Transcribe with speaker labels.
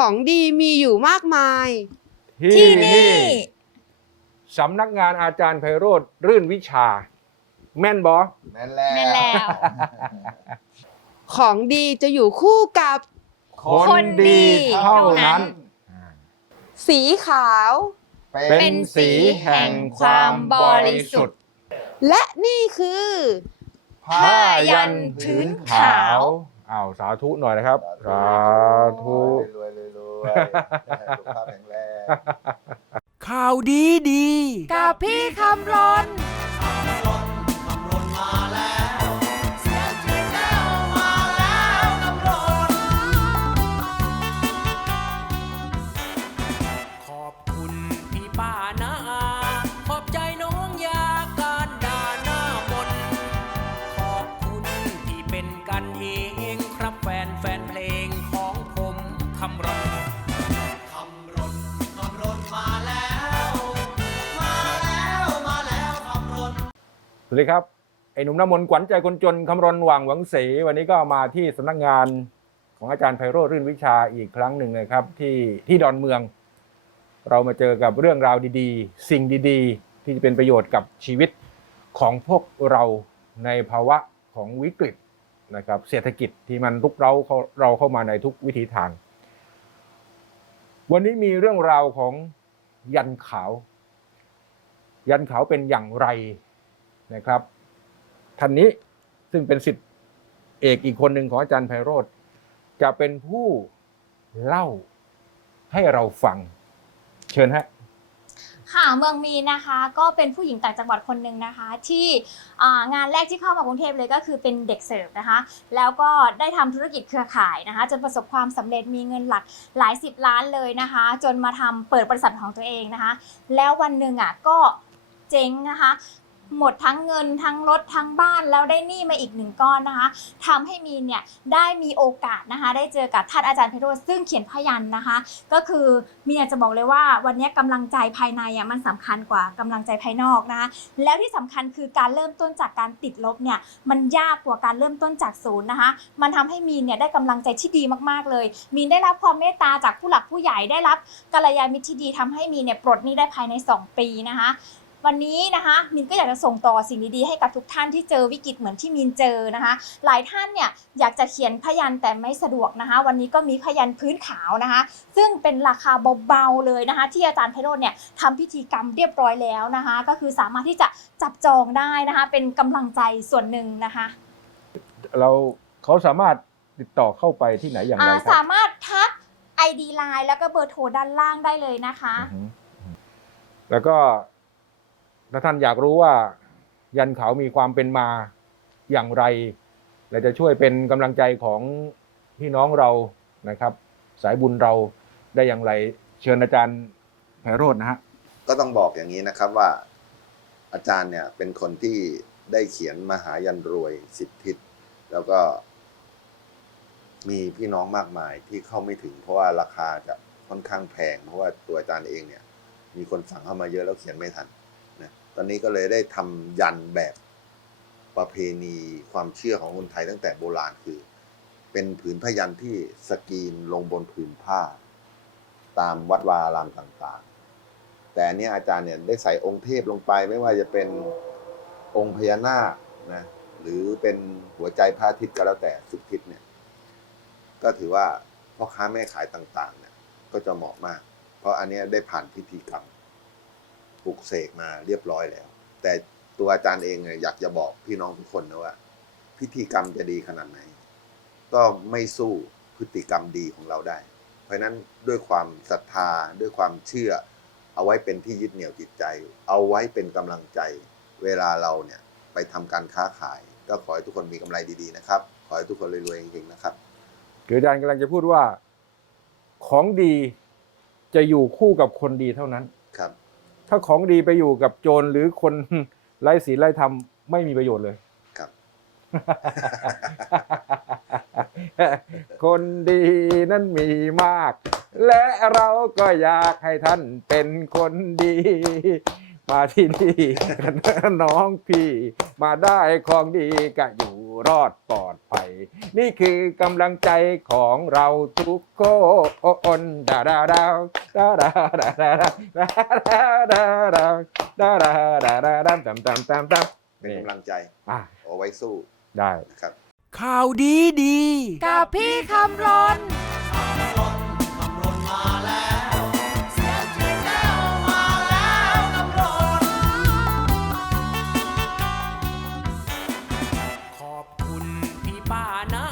Speaker 1: ของดีมีอยู่มากมาย
Speaker 2: ที่นี่
Speaker 3: สำนักงานอาจารย์ไพโรธรื่นวิชา แม่นบอ
Speaker 4: แม่นแล้ว
Speaker 2: แม่นแล้ว
Speaker 1: ของดีจะอยู่คู่กับ
Speaker 2: คนดีเท่านั้น
Speaker 1: สีขาว
Speaker 3: เป็นสีแห่งความบริสุทธิ์
Speaker 1: และนี่คือ
Speaker 2: ผ้ายันผืนขาว
Speaker 3: อ้าวสาธุหน่อยนะครับ สาธุ
Speaker 4: รวยรวยรวยสุขภาพแข็งแรง
Speaker 5: ข่าวดีดี
Speaker 2: กับพี่คำรน
Speaker 3: สวัสดีครับไอ้หนุ่มน้ำมนต์ขวัญใจคนจนคำรณหว่างหวังเสวันนี้ก็มาที่สำนักงานของอาจารย์ไพโรธรื่นวิชาอีกครั้งหนึ่งนะครับ ที่ที่ดอนเมือง เรามาเจอกับเรื่องราวดีๆ สิ่งดี ๆ ที่จะเป็นประโยชน์กับชีวิตของพวกเราในภาวะของวิกฤตนะครับ เศรษฐกิจที่มันรุกเร้าเข้าเราเข้ามาในทุกวิถีทาง วันนี้มีเรื่องราวของยันขาว ยันขาวเป็นอย่างไร นะครับท่านนี้ซึ่งเป็นสิทธิเอกอีกคนหนึ่งของอาจารย์ไพโรธจะเป็นผู้เล่าให้เราฟัง เชิญฮะ
Speaker 2: ค่ะเมืองมีนะคะก็เป็นผู้หญิงต่างจังหวัดคนหนึ่งนะคะ ที่งานแรกที่เข้ามากรุงเทพเลยก็คือเป็นเด็กเสิร์ฟนะคะ แล้วก็ได้ทำธุรกิจเครือข่ายนะคะ จนประสบความสำเร็จมีเงินหลักหลายสิบล้านเลยนะคะ จนมาทำเปิดบริษัทของตัวเองนะคะ แล้ววันหนึ่งอะก็เจ๊งนะคะ หมดทั้งเงินทั้งรถทั้งบ้านแล้วได้หนี้มาอีกหนึ่งก้อนนะคะทำให้มีนเนี่ยได้มีโอกาสนะคะ ได้เจอกับท่านอาจารย์ไพโรธซึ่งเขียนพยันนะคะ ก็คือมีนอยากจะบอกเลยว่าวันนี้กำลังใจภายในอะมันสำคัญกว่ากำลังใจภายนอกนะคะแล้วที่สำคัญคือการเริ่มต้นจากการติดลบเนี่ยมันยากกว่าการเริ่มต้นจากศูนย์นะคะ มันทำให้มีนเนี่ยได้กำลังใจที่ดีมากๆเลย มีนได้รับความเมตตาจากผู้หลักผู้ใหญ่ได้รับกัลยาณมิตรที่ดีทำให้มีนเนี่ยปลดหนี้ได้ภายใน 2 ปีนะคะ วันนี้นะคะมินก็อยากจะส่งต่อสิ่งดีๆให้กับทุกท่านที่เจอวิกฤตเหมือนที่มินเจอนะคะ หลายท่านเนี่ยอยากจะเขียนพยันแต่ไม่สะดวกนะคะ วันนี้ก็มีพยันพื้นขาวนะคะ ซึ่งเป็นราคาเบาๆเลยนะคะ ที่อาจารย์ไพโรจน์เนี่ยทำพิธีกรรมเรียบร้อยแล้วนะคะ ก็คือสามารถที่จะจับจองได้นะคะ เป็นกำลังใจส่วนหนึ่งนะคะ
Speaker 3: เราเขาสามารถติดต่อเข้าไปที่ไหนอย่างไร
Speaker 2: อ่า
Speaker 3: ครั
Speaker 2: สา
Speaker 3: บ
Speaker 2: มารถทัก ID Line แล้วก็เบอร์โทรด้านล่างได้เลยนะคะ
Speaker 3: อือฮึแล้วก็ ถ้าท่านอยากรู้ว่ายันเขามีความเป็นมาอย่างไร และจะช่วยเป็นกำลังใจของพี่น้องเรานะครับ สายบุญเราได้อย่างไรเชิญอาจารย์ไพโรจน์นะฮะ
Speaker 4: ก็ต้องบอกอย่างนี้นะครับว่า อาจารย์เนี่ยเป็นคนที่ได้เขียนมหายันรวยสิบทิศแล้วก็ มีพี่น้องมากมายที่เข้าไม่ถึง เพราะว่าราคาจะค่อนข้างแพง เพราะว่าตัวอาจารย์เองเนี่ย มีคนสั่งเข้ามาเยอะแล้วเขียนไม่ทัน ตอนนี้ก็เลยได้ทำยันแบบประเพณีความเชื่อของคนไทยตั้งแต่โบราณคือ เป็นผืนพยันที่สกรีนลงบนผืนผ้า ตามวัดวาอารามต่างๆ แต่อันเนี้ยอาจารย์เนี่ยได้ใส่องค์เทพลงไปไม่ว่าจะเป็นองค์พญานาคนะหรือเป็นหัวใจพระอาทิตย์ก็แล้วแต่สิบทิศเนี่ย ก็ถือว่าพ่อค้าแม่ขายต่างๆเนี่ยก็จะเหมาะมาก เพราะอันนี้ได้ผ่านพิธีกรรม ปลุกเสกมาเรียบร้อยแล้ว แต่ตัวอาจารย์เองเนี่ยอยากจะบอกพี่น้องทุกคนนะว่า พิธีกรรมจะดีขนาดไหน ก็ไม่สู้พฤติกรรมดีของเราได้ เพราะฉะนั้นด้วยความศรัทธาด้วยความเชื่อ เอาไว้เป็นที่ยึดเหนี่ยวจิตใจ เอาไว้เป็นกำลังใจ เวลาเราเนี่ยไปทำการค้าขาย ก็ขอให้ทุกคนมีกำไรดีๆนะครับ ขอให้ทุกคนรวยๆจริงๆนะครับ
Speaker 3: คืออาจารย์กำลังจะพูดว่าของดีจะอยู่คู่กับคนดีเท่านั้น
Speaker 4: ครับ
Speaker 3: ถ้าของดีไปอยู่กับโจรหรือคนไร้ศีลไร้ธรรมไม่มีประโยชน์เลย
Speaker 4: ครับ
Speaker 3: คนดีนั้นมีมาก และเราก็อยากให้ท่านเป็นคนดี มาที่นี่น้องพี่มาได้ของดีก็อยู่รอดปลอดภัย นี่คือกำลังใจของเราทุกคนดาดาดาวดาดาดาดาดาดาดาดาดาดาดาดาดาดาตามตามตามตาม
Speaker 4: เป็น
Speaker 3: นี่
Speaker 4: กำลังใจ
Speaker 3: อะ
Speaker 4: เอาไว้สู้
Speaker 3: ได้
Speaker 4: นะครับ
Speaker 5: ข่าวดีดี
Speaker 1: กับพี่คำรน
Speaker 5: ป้านา